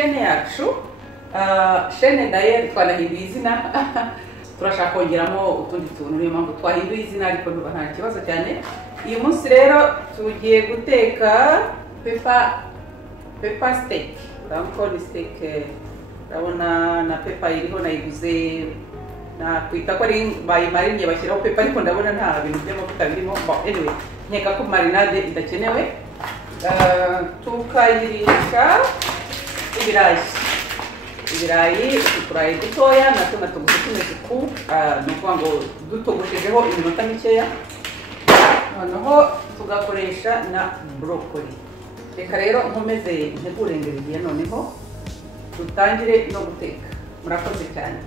chaîne yacu chaîne d'ailleurs twanahinduye izina turashaka kongeramo utundi tuntu niyo mpamvu twahinduye izina ariko nta kibazo cyane. Uyu munsi rero tugiye guteka pepper steak. Urabona steak urabona na pepper iriho nayiguze na kwita ko ari bayimarinye bashyiraho pepper ariko ndabona nta bintu by'amavuta birimo. Anyway nkeka ko marinade idakenewe. Tukayirisha ibirayi dutoya natwo natogoshe tumeze ku ni ukuvuga ngo dutogoshejeho iminota mikeya, noneho tugakoresha na brocoli. Reka rero nkomeze ntegure ingredient noneho dutangire no guteka. Murakoze cyane.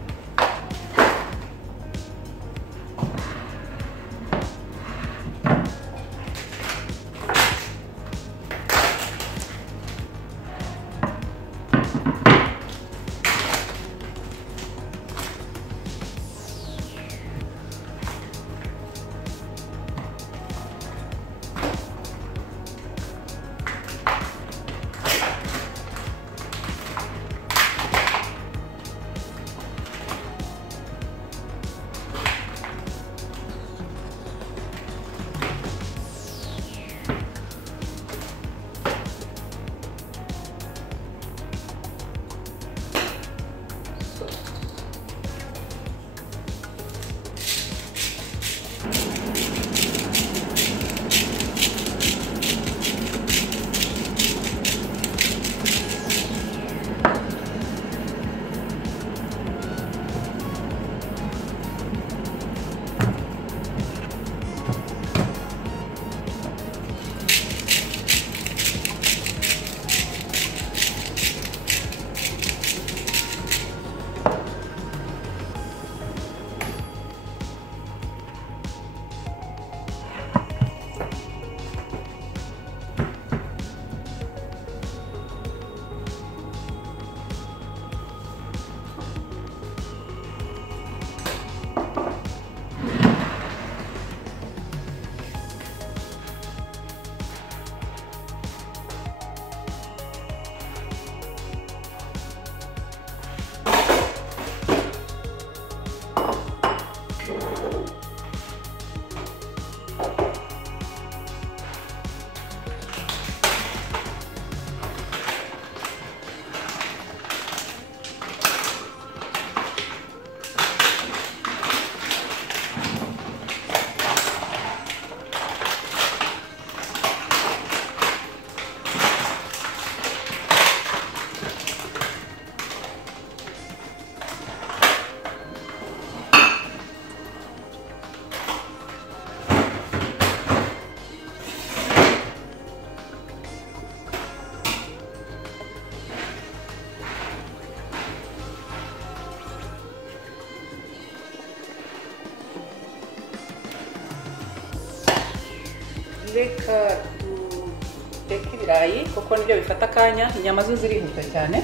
Reka duteke ibirayi kuko nibyo bifata akanya, inyama zo zirihuta cyane.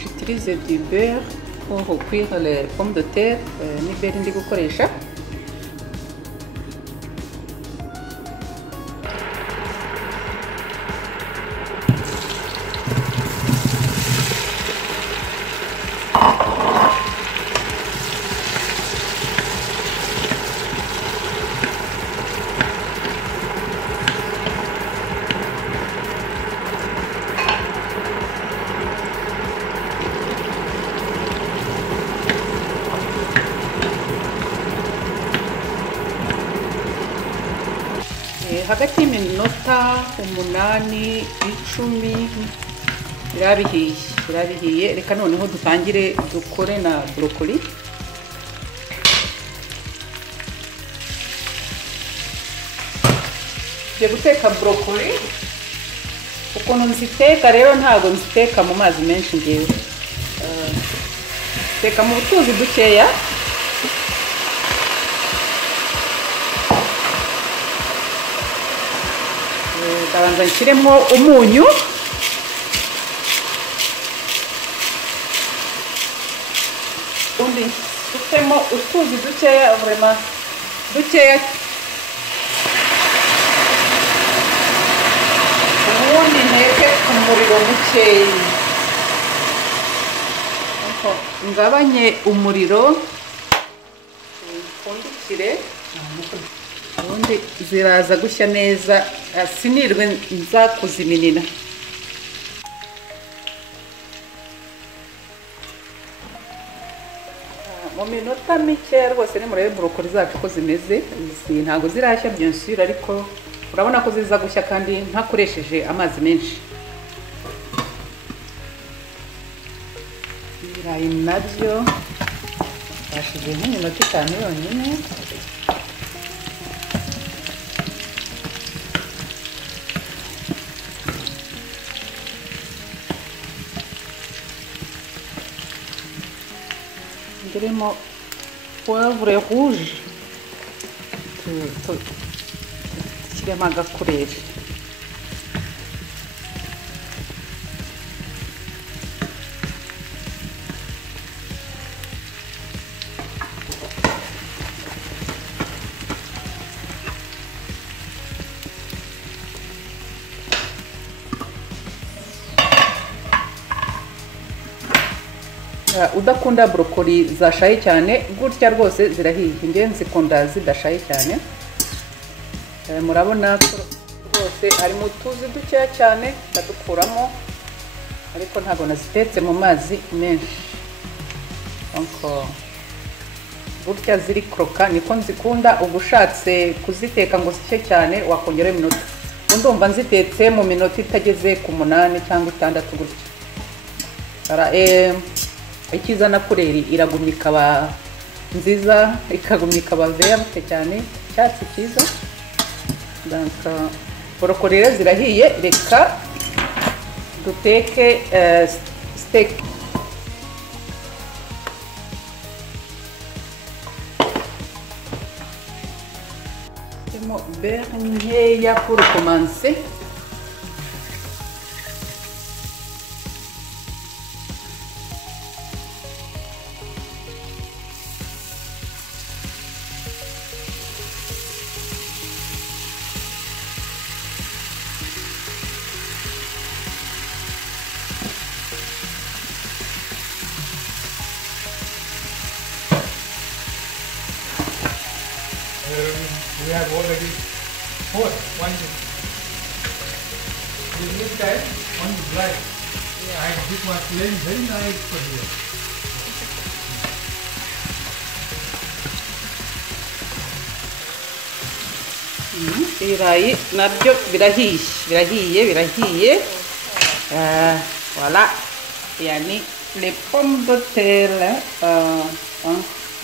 J'utilise du beurre pour cuire les pommes de terre, ni beurre ndi gukoresha. Hagati y'iminota 8-10 birabihiye. Reka noneho dutangire dukore na brocoli. Ngiye guteka brocoli. Ukuntu nziteka rero ntago nziteka mu mazi menshi ngewe. teka mu butuzi dukeya. Ndabanza nshyiremo umunyu. Undi nshyiremo utuzi dukeya, vraiment dukeya. Ubundi nteke ku muriro mukeya. Ngabanye umuriro, mpfundikire, ubundi ziraza gushya neza, sinirwe nza kuziminina. Mu minota mike rwose nimurebe brocoli zacu ko zimeze, ntabwo zirashya bien sûr, ariko urabona ko ziza gushya kandi ntakoresheje amazi menshi. Ibirayi nabyo bashize nk'iminota 5 yonyine. Ndirimo poivre rouge, kirimo agakureri. Udakunda brocoli zashaye cyane gutya rwose zirahiye, nge nzikunda zidashaye cyane. Murabona ko rwose ari mu tuzi dukeya cyane, ndadukuramo, ariko ntabwo nazitetse mu mazi menshi. Gutya ziri kroka niko nzikunda. Ubushatse kuziteka ngo zishye cyane wakongeraho iminota. Ndumva nzitetse mu minota itageze ku 8 cyangwa 6 gutya. Ikiza na kureri iragumya ikaba nziza, ikagumya ikaba verte cyane, cyatsi cyiza. Donc brocoli zirahiye, reka duteke steak. Temo beurre nkeya pour commencer. We have already poured one. You need that one is black. Yeah. And this was plain, very nice for you. Ibirayi nabyo birahiye. Voilà. Yani les pommes de terre.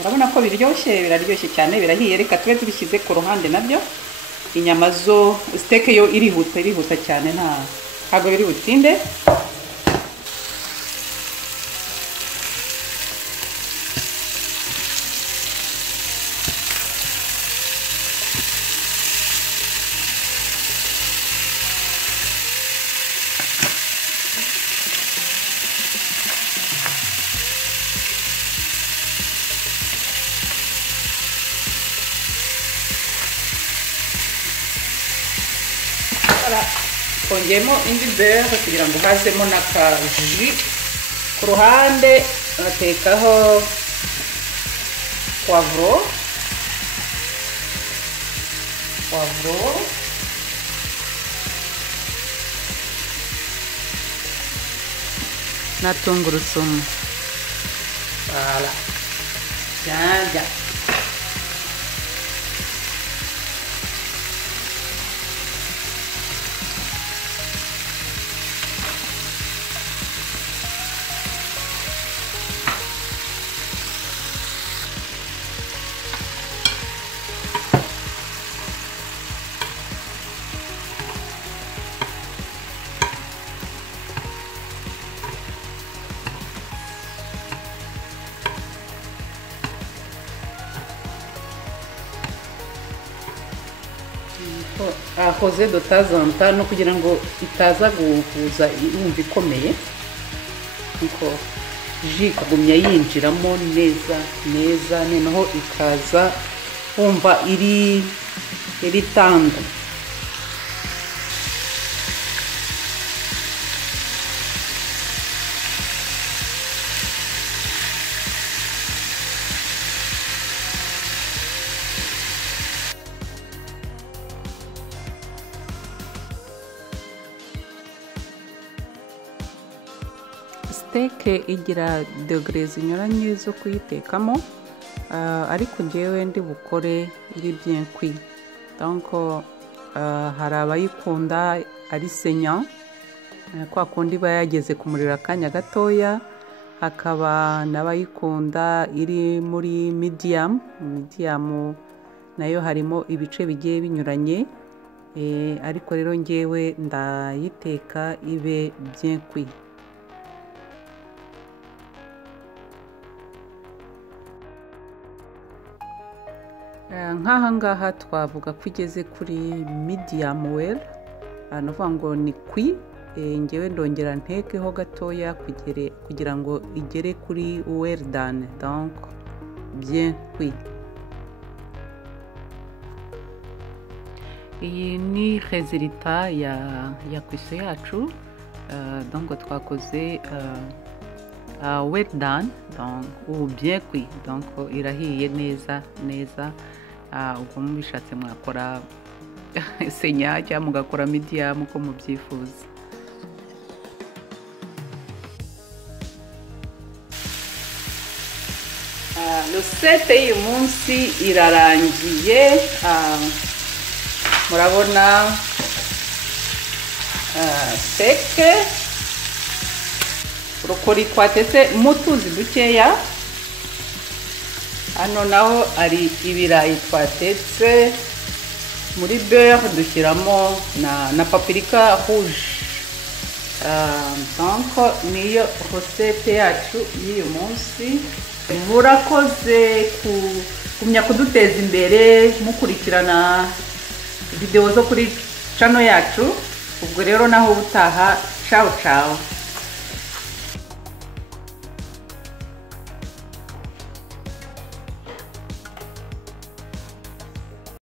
Urabona ko biraryoshye cyane, birahiye. Reka tube tubishyize ku ruhande nabyo. Inyama zo steak yo irihuta cyane, ntabwo biri butinde. Kongemo indi beurre kugira ngo hazemo n'aka jus. Ku ruhande natekaho poivro na tungurusumu. Voilà. Bien. arroser de temps en temps no kugira ngo itaza guhuza yumva ikomeye nko ji kagumya yinjiramo neza neza noneho ikaza wumva iri tanda. Steak igira degrees zinyuranye zo kuyitekamo, ariko njyewe ndi bukore iri bien cuit. Donc hari abayikunda ari saignant, kwa kundi bayageze ku muriro akanya gatoya, hakaba n'abayikunda iri muri medium nayo harimo ibice bigiye binyuranye, ariko rero njyewe ndayiteka ibe bien cuit. Nk'aha ngaha twavuga ko igeze kuri medium well, nuvuga ngo ni cuit, njyewe ndongera ntekeho gatoya kugira ngo igere kuri well done, donc bien cuit. Iyi ni resultat ya cuisson yacu, donc twakoze well done, donc ou bien cuit, donc irahiye neza neza. Ubwo mubishatse mwakora senya cyangwa mugakora medium uko mubyifuza. Recette y'uyu munsi irarangiye, murabona steak, brocoli twatetse mu tuzi dukeya, hano naho ari ibirayi twatetse muri beurre dushyiramo na paprika rouge. Donc niyo recette yacu y'uyu munsi. Murakoze kumenya kuduteza imbere mukurikirana video zo kuri channel yacu. Ubwo rero naho ubutaha, ciao ciao.